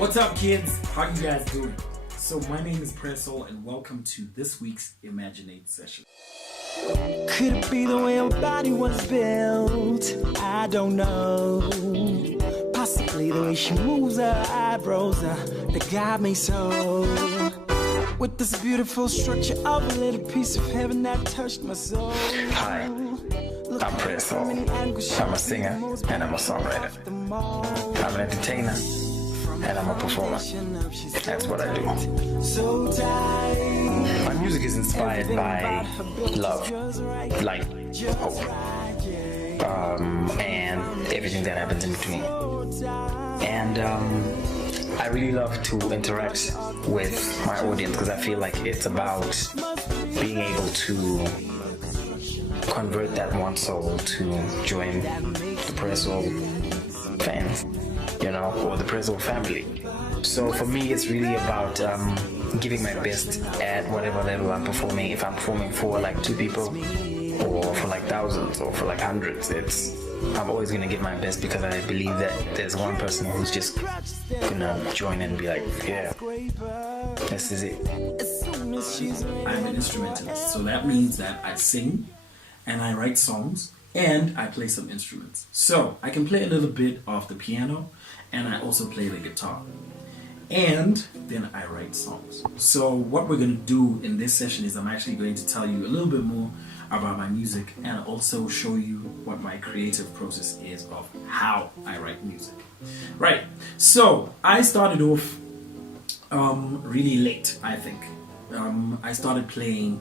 What's up, kids? How you guys doing? So my name is PrayerSoul and welcome to this week's Imaginate session. Could it be the way your body was built? I don't know. Possibly the way she moves her eyebrows that got me so. With this beautiful structure of a little piece of heaven that touched my soul. Hi, I'm PrayerSoul. I'm a singer and I'm a songwriter. I'm an entertainer and I'm a performer. That's what I do. My music is inspired by love, light, hope, and everything that happens in between. And I really love to interact with my audience because I feel like it's about being able to convert that one soul to join the PrayerSoul fans, or the PrayerSoul family. So for me, it's really about giving my best at whatever level I'm performing. If I'm performing for like 2 people, or for like thousands, or for like hundreds, I'm always gonna give my best because I believe that there's one person who's just gonna join and be like, yeah, this is it. I'm an instrumentalist, so that means that I sing and I write songs and I play some instruments. So I can play a little bit of the piano and I also play the guitar. And then I write songs. So what we're going to do in this session is I'm actually going to tell you a little bit more about my music and also show you what my creative process is of how I write music. Right, so I started off really late, I think. I started playing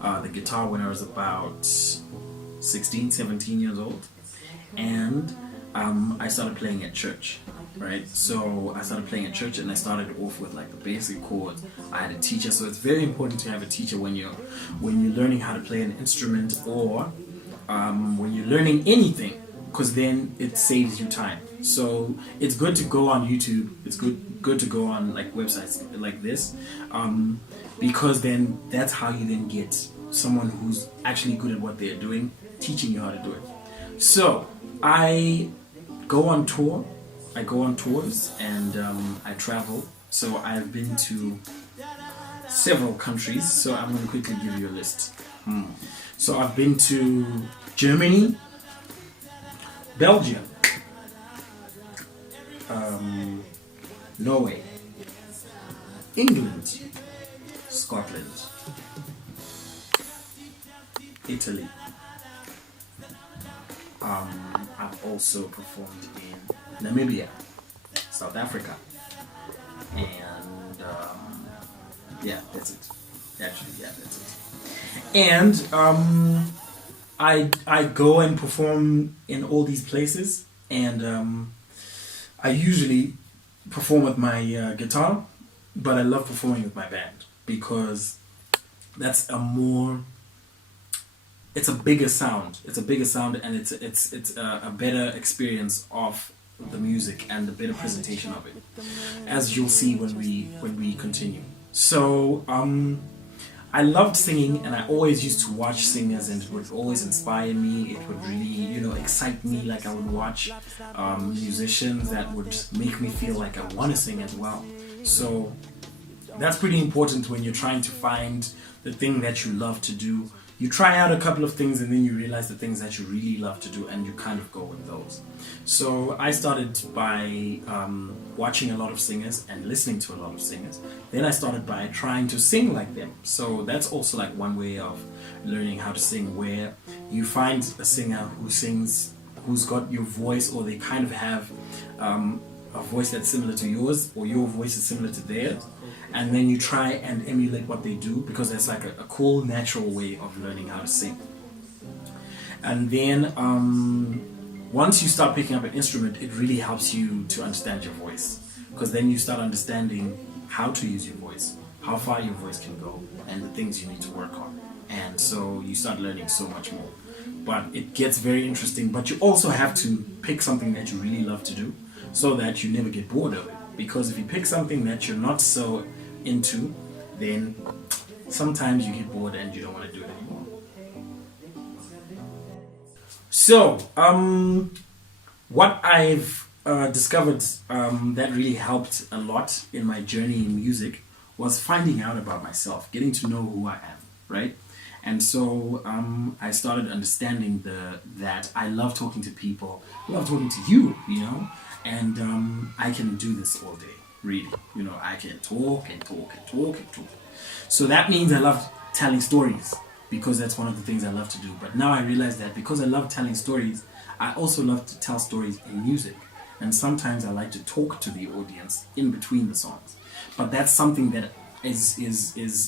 the guitar when I was about 16, 17 years old. And I started playing at church. Right, so I started playing at church and I started off with like the basic chords. I had a teacher, so it's very important to have a teacher when you're learning how to play an instrument or when you're learning anything, because then it saves you time. So it's good to go on YouTube. It's good to go on like websites like this, because then that's how you then get someone who's actually good at what they're doing, teaching you how to do it. So I go on tour. I go on tours and I travel. So I've been to several countries. So I'm going to quickly give you a list. So I've been to Germany, Belgium, Norway, England, Scotland, Italy. I've also performed in Namibia, South Africa, and yeah, that's it. Actually, yeah, that's it. And I go and perform in all these places, and I usually perform with my guitar, but I love performing with my band because that's it's a bigger sound. It's a bigger sound, and it's a better experience of the music and the better presentation of it, as you'll see when we continue. So I loved singing, and I always used to watch singers, and it would always inspire me. It would really excite me. Like I would watch musicians that would make me feel like I want to sing as well. So that's pretty important when you're trying to find the thing that you love to do. You try out a couple of things and then you realize the things that you really love to do and you kind of go with those. So I started by watching a lot of singers and listening to a lot of singers. Then I started by trying to sing like them. So that's also like one way of learning how to sing, where you find a singer who's got your voice, or they kind of have a voice that's similar to yours, or your voice is similar to theirs. And then you try and emulate what they do, because that's like a cool, natural way of learning how to sing. And then once you start picking up an instrument, it really helps you to understand your voice, because then you start understanding how to use your voice, how far your voice can go, and the things you need to work on. And so you start learning so much more. But it gets very interesting, but you also have to pick something that you really love to do so that you never get bored of it. Because if you pick something that you're not so into, then sometimes you get bored and you don't want to do it anymore. So, what I've discovered that really helped a lot in my journey in music was finding out about myself, getting to know who I am, right? And so I started understanding that I love talking to people, love talking to you, you know, and I can do this all day, really. You know, I can talk and talk and talk and talk. So that means I love telling stories, because that's one of the things I love to do. But now I realize that because I love telling stories, I also love to tell stories in music. And sometimes I like to talk to the audience in between the songs. But that's something that is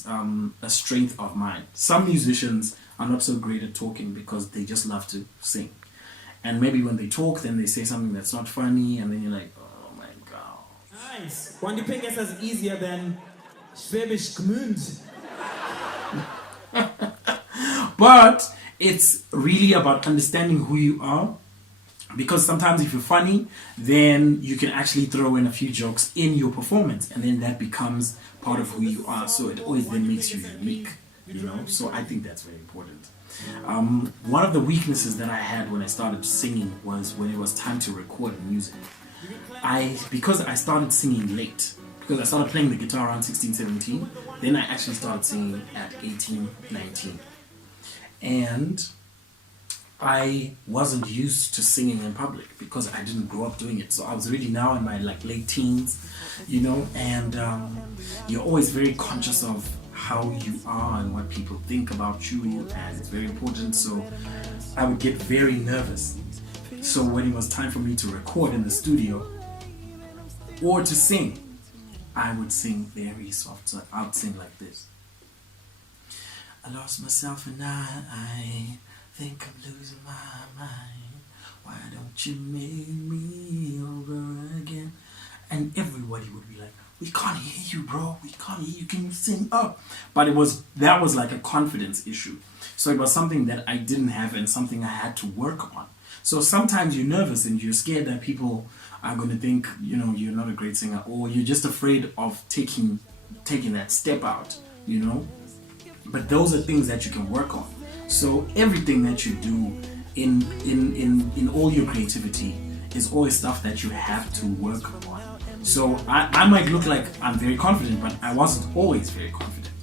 a strength of mine. Some musicians are not so great at talking because they just love to sing. And maybe when they talk, then they say something that's not funny, and then you're like, oh my god. Nice. Wandipingas is easier than Schwäbisch Gmünd. But it's really about understanding who you are. Because sometimes if you're funny, then you can actually throw in a few jokes in your performance, and then that becomes part of who you are. So it always then makes you unique, you know. So I think that's very important. One of the weaknesses that I had when I started singing was when it was time to record music. Because I started singing late, because I started playing the guitar around 16, 17, then I actually started singing at 18, 19. And I wasn't used to singing in public because I didn't grow up doing it. So I was really now in my late teens, you know, and you're always very conscious of how you are and what people think about you, and it's very important. So I would get very nervous. So when it was time for me to record in the studio or to sing, I would sing very soft. So I would sing like this. I lost myself and I think I'm losing my mind. Why don't you make me over again? And everybody would be like, we can't hear you, bro. We can't hear you. Can you sing up? But that was like a confidence issue. So it was something that I didn't have and something I had to work on. So sometimes you're nervous and you're scared that people are going to think, you know, you're not a great singer, or you're just afraid of taking that step out, you know. But those are things that you can work on. So everything that you do in all your creativity is always stuff that you have to work on. So I might look like I'm very confident, but I wasn't always very confident.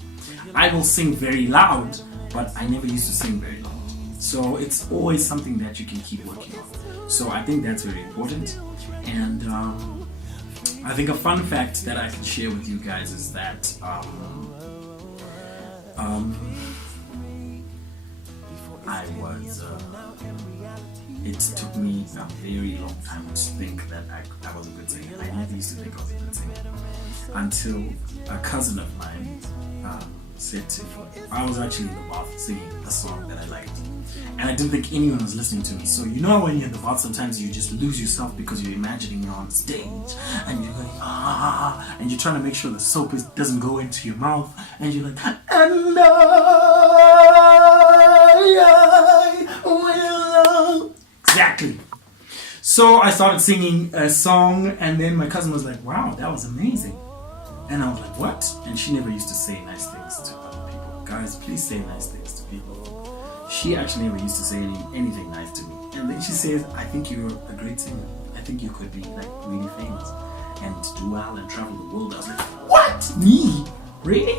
I will sing very loud, but I never used to sing very loud. So it's always something that you can keep working on. So I think that's very important. And I think a fun fact that I can share with you guys is that it took me a very long time to think that I was a good singer. I never used to think I was a good singer until a cousin of mine said to me, I was actually in the bath singing a song that I liked, and I didn't think anyone was listening to me. So you know when you're in the bath, sometimes you just lose yourself because you're imagining you're on stage and you're going and you're trying to make sure the soap doesn't go into your mouth, and you're like, and I will. Exactly. So I started singing a song, and then my cousin was like, wow, that was amazing. And I was like, what? And she never used to say nice things to other people. Guys, please say nice things to people. She actually never used to say anything nice to me. And then she says, I think you're a great singer. I think you could be like really famous and do well and travel the world. I was like, what? Me? Really?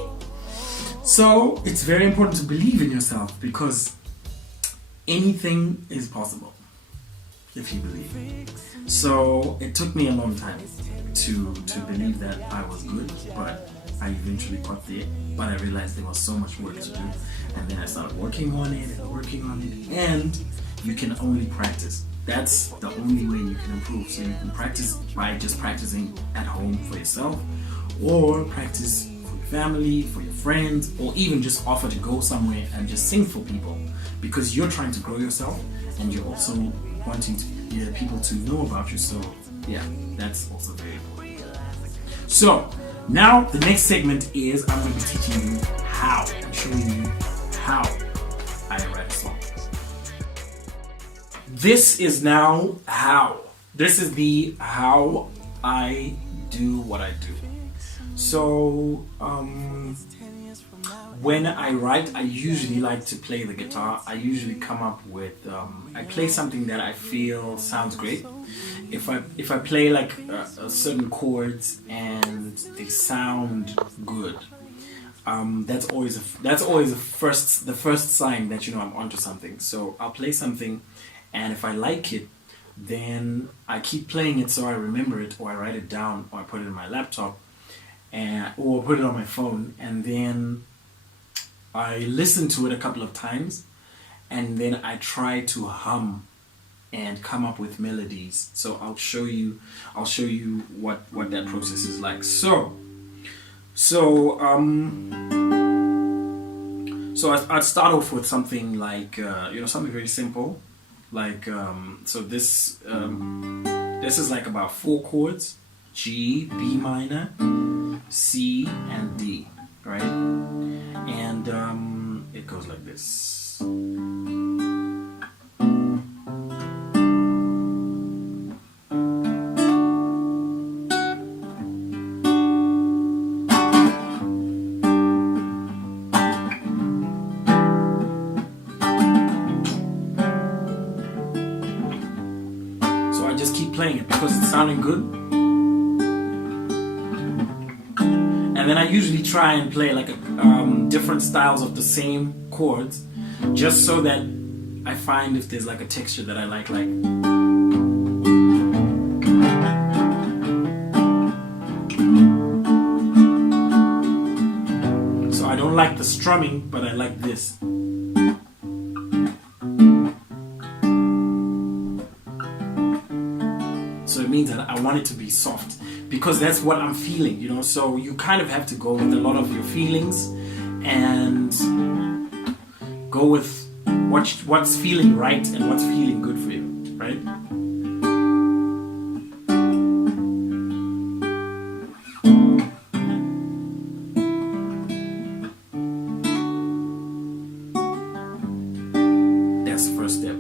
So it's very important to believe in yourself, because anything is possible if you believe. So it took me a long time to believe that I was good, but I eventually got there. But I realized there was so much work to do, and then I started working on it, and you can only practice. That's the only way you can improve. So you can practice by just practicing at home for yourself, or practice for your family, for your friends, or even just offer to go somewhere and just sing for people, because you're trying to grow yourself and you're also wanting people to know about you. So yeah, that's also very important. So now the next segment is I'm going to be teaching you how, I'm showing you how I write a song. This is now how. This is the how I do what I do. So when I write, I usually like to play the guitar. I usually come up with, I play something that I feel sounds great. if I play like certain chords and they sound good, that's always the first sign that you know I'm onto something. So I'll play something, and if I like it, then I keep playing it so I remember it, or I write it down, or I put it in my laptop, or put it on my phone, and then I listen to it a couple of times, and then I try to hum and come up with melodies. So I'll show you what that process is like. So I'd start off with something like something very simple, like so this is like about 4 chords: G, B minor, C, and D, right? And it goes like this. Playing it because it's sounding good, and then I usually try and play like different styles of the same chords, just so that I find if there's like a texture that I like. So I don't like the strumming, but I like this. So it means that I want it to be soft, because that's what I'm feeling, you know. So you kind of have to go with a lot of your feelings and go with what's feeling right and what's feeling good for you, right? That's the first step.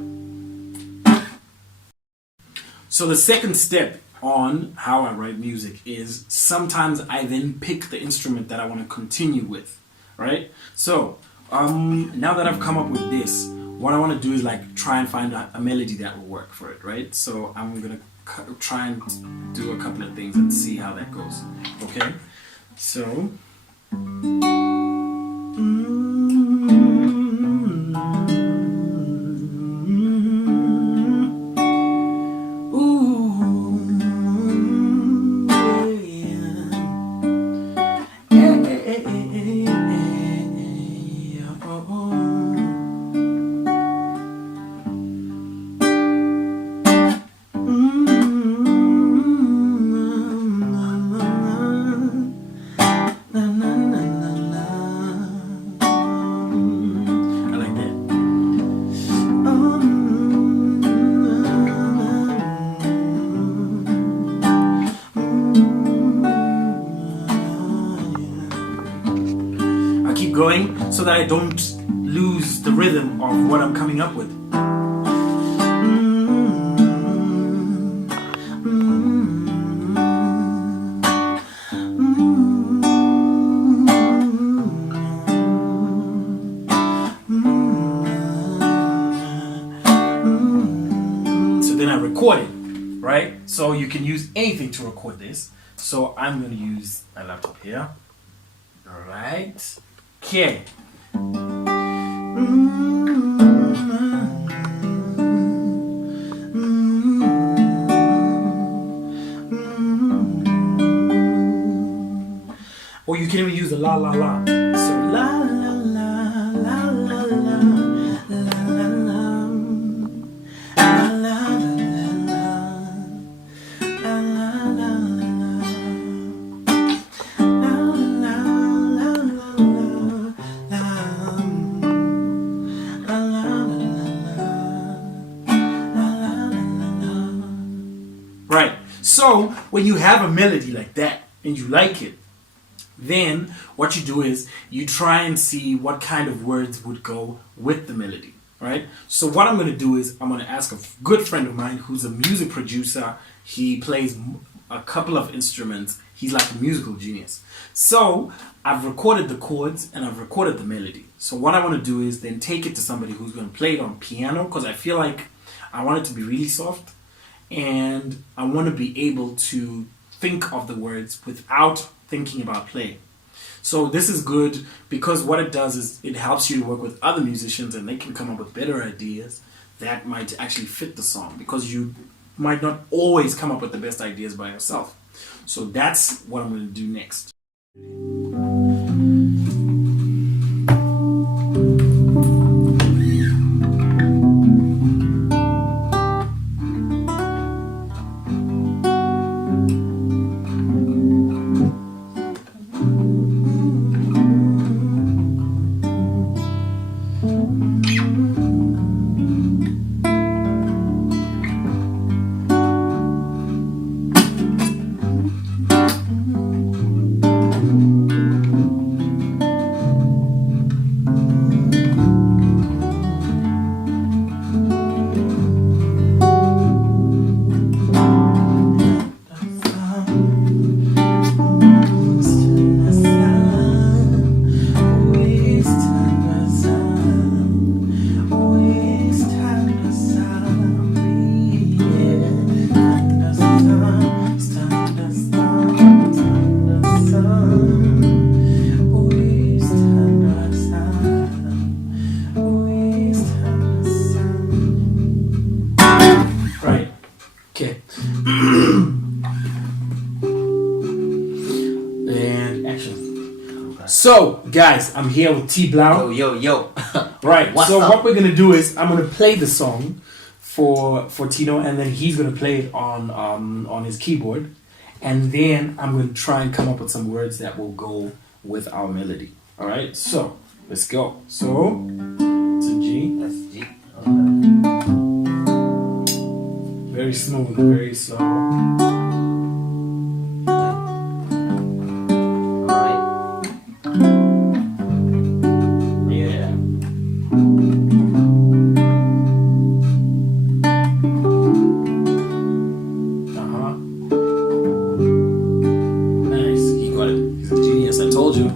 So the second step on how I write music is sometimes I then pick the instrument that I want to continue with, right? So now that I've come up with this, what I want to do is like try and find a melody that will work for it, right? So I'm gonna try and do a couple of things and see how that goes. Okay, so. Going so that I don't lose the rhythm of what I'm coming up with. So then I record it, right? So you can use anything to record this. So I'm going to use my laptop here. All right. Okay. Or you can even use the la la la. So la la la la la la la la Right. So when you have a melody like that and you like it, then what you do is you try and see what kind of words would go with the melody, right? So what I'm going to do is I'm going to ask a good friend of mine who's a music producer. He plays a couple of instruments. He's like a musical genius. So I've recorded the chords and I've recorded the melody. So what I want to do is then take it to somebody who's going to play it on piano, because I feel like I want it to be really soft. and I want to be able to think of the words without thinking about playing. So this is good because what it does is it helps you to work with other musicians and they can come up with better ideas that might actually fit the song, because you might not always come up with the best ideas by yourself. So that's what I'm going to do next. Okay. And action. So, guys, I'm here with T Blau. Yo. Right. What's so up? what we're gonna do is I'm gonna play the song for Tino, and then he's gonna play it on his keyboard, and then I'm gonna try and come up with some words that will go with our melody. All right. So let's go. So it's a G. That's G. Very smooth, very slow. Alright. Yeah. Nice. He got it. He's a genius. I told you.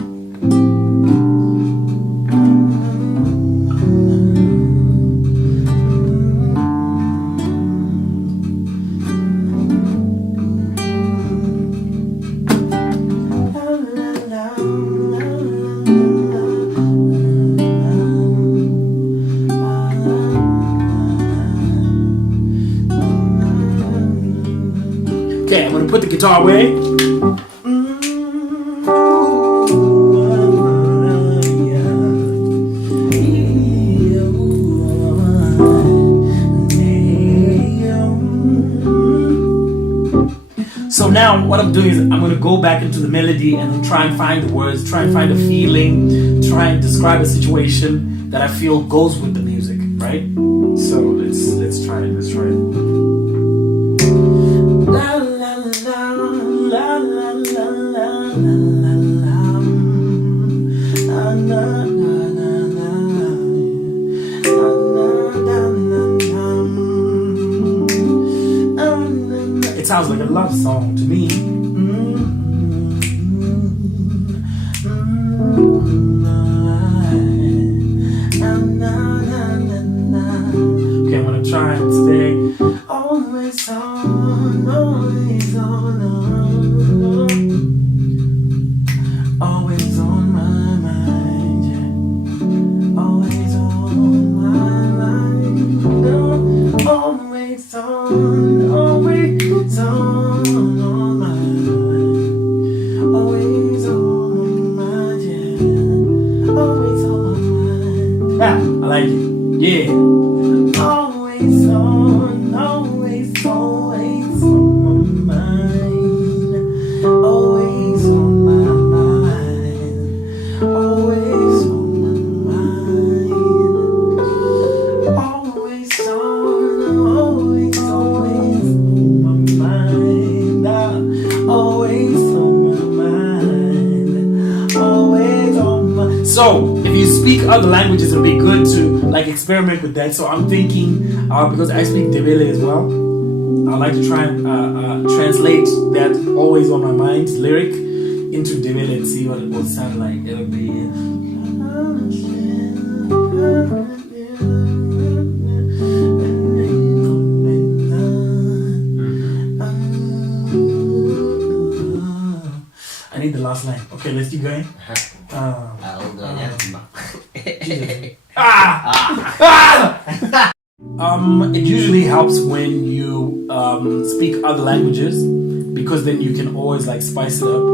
Okay, I'm gonna put the guitar away. So now what I'm doing is I'm gonna go back into the melody and then try and find the words, try and find a feeling, try and describe a situation that I feel goes with the music, right? So let's try it. Let's try it. La la la la la la la la la la. It sounds like a love song to me. Okay, I'm gonna try and stay always on, always on, always on my mind, yeah. Always on my mind, always on, always on my mind, always on my mind, yeah. Always on my mind. Ah, I like it. Yeah. Always on, always, always on my mind. Always on my mind. Always on my mind. Always on, always, always on my mind. Always on my mind. Always on my. So, if you speak other languages, it'll be good to like experiment with that. So I'm thinking, because I speak Ndebele as well, I'd like to try and translate that always on my mind lyric into Ndebele and see what it will sound like. It'll be last line. Okay, let's keep going. It usually helps when you speak other languages, because then you can always like spice it up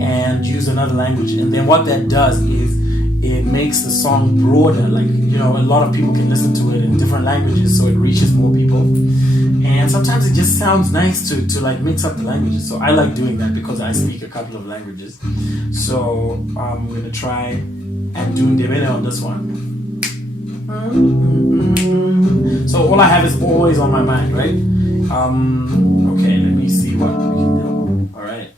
and use another language, and then what that does is it makes the song broader. Like, you know, a lot of people can listen to it in different languages, so it reaches more people. And sometimes it just sounds nice to like mix up the languages. So I like doing that because I speak a couple of languages. So I'm gonna try and do Ndebele on this one. So all I have is always on my mind, right? Okay, let me see what we can do. All right.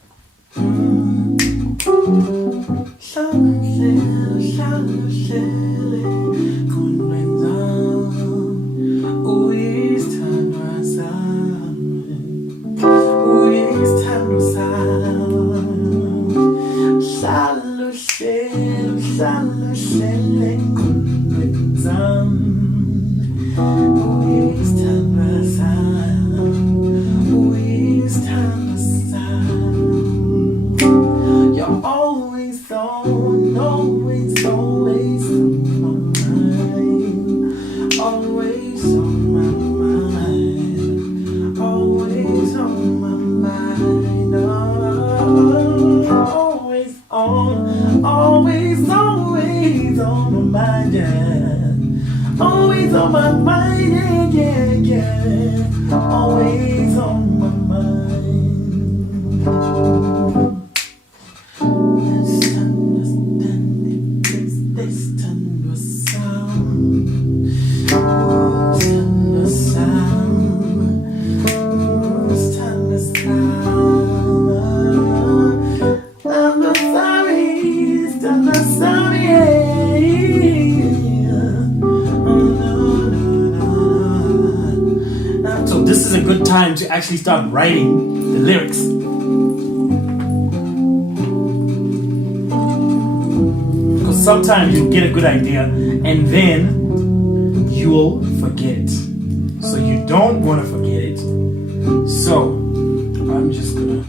You're always on, always, always on my mind, always on my mind, always on my mind, always on, always, always on my mind, yeah. Always on my mind, yeah, yeah, yeah. Always on my mind. This is a good time to actually start writing the lyrics. Because sometimes you get a good idea and then you'll forget it. So you don't want to forget it. So I'm just gonna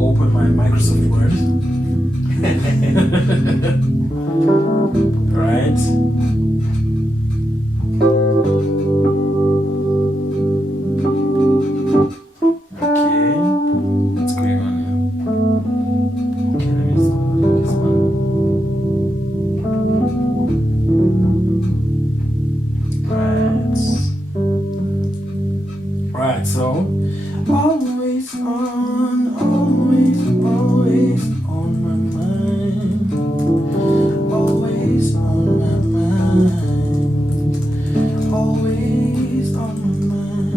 open my Microsoft Word. Alright. Right, so always on, always, always on my mind, always on my mind, always on my mind,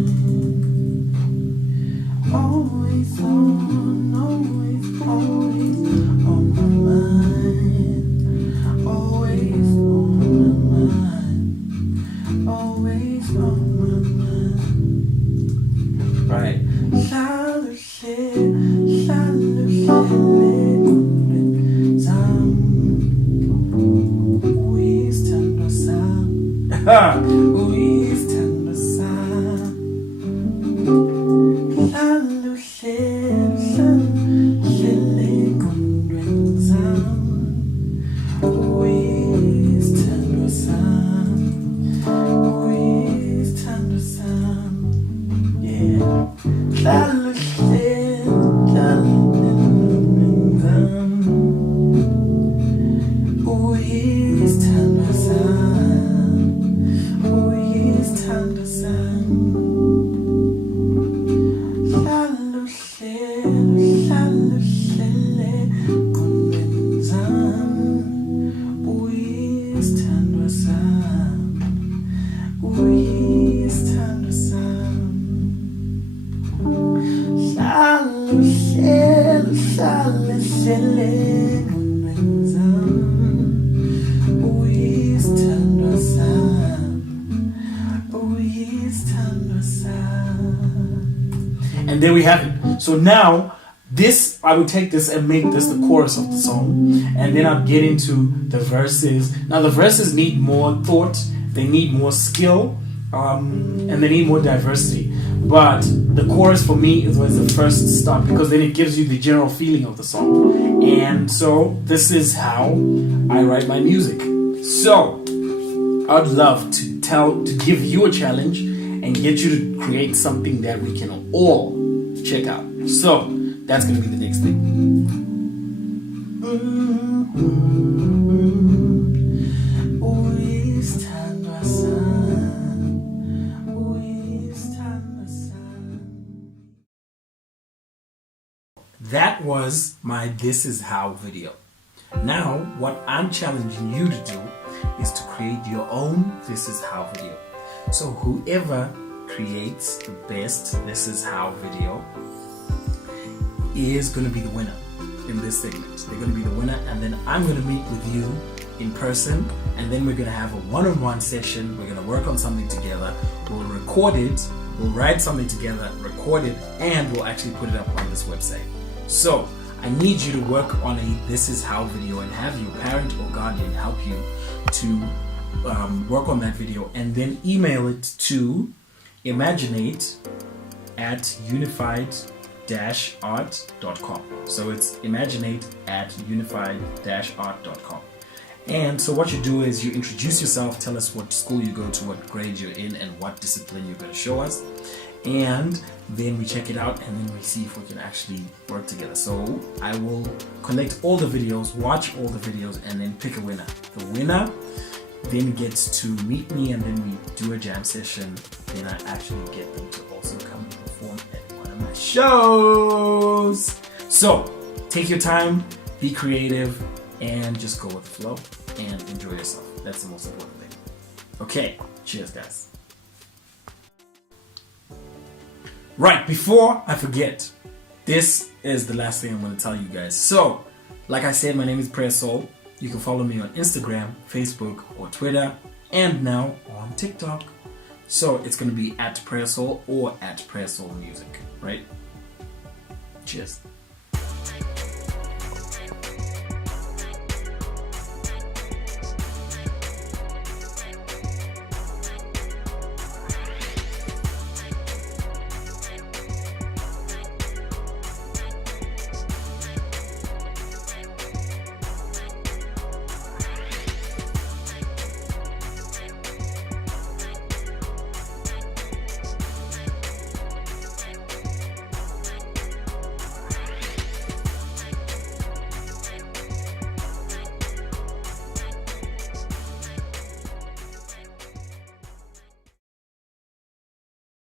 always on, always, always on my mind, always on my mind, always on my mind. Right. And there we have it. So now this, I would take this and make this the chorus of the song, and then I'll get into the verses. Now the verses need more thought, they need more skill, and they need more diversity. But the chorus for me is always the first start, because then it gives you the general feeling of the song. And so this is how I write my music. So I'd love to give you a challenge and get you to create something that we can all check out. So that's going to be the next thing. That was my This Is How video. Now, what I'm challenging you to do is to create your own This Is How video. So whoever creates the best This Is How video is going to be the winner in this segment. They're going to be the winner, and then I'm going to meet with you in person, and then we're going to have a one-on-one session. We're going to work on something together. We'll record it, we'll write something together, record it, and we'll actually put it up on this website. So I need you to work on a This Is How video and have your parent or guardian help you to work on that video, and then email it to imaginate@unified-art.com. So it's imaginate@unified-art.com. And so what you do is you introduce yourself, tell us what school you go to, what grade you're in, and what discipline you're going to show us. And then we check it out, and then we see if we can actually work together. So I will collect all the videos, watch all the videos, and then pick a winner. The winner then gets to meet me, and then we do a jam session. Then I actually get them to also come and perform at one of my shows. So take your time, be creative, and just go with the flow and enjoy yourself. That's the most important thing. Okay, cheers guys. Right, before I forget, this is the last thing I'm going to tell you guys. So, like I said, my name is PrayerSoul. You can follow me on Instagram, Facebook, or Twitter, and now on TikTok. So it's going to be @PrayerSoul or @PrayerSoul Music, right? Cheers.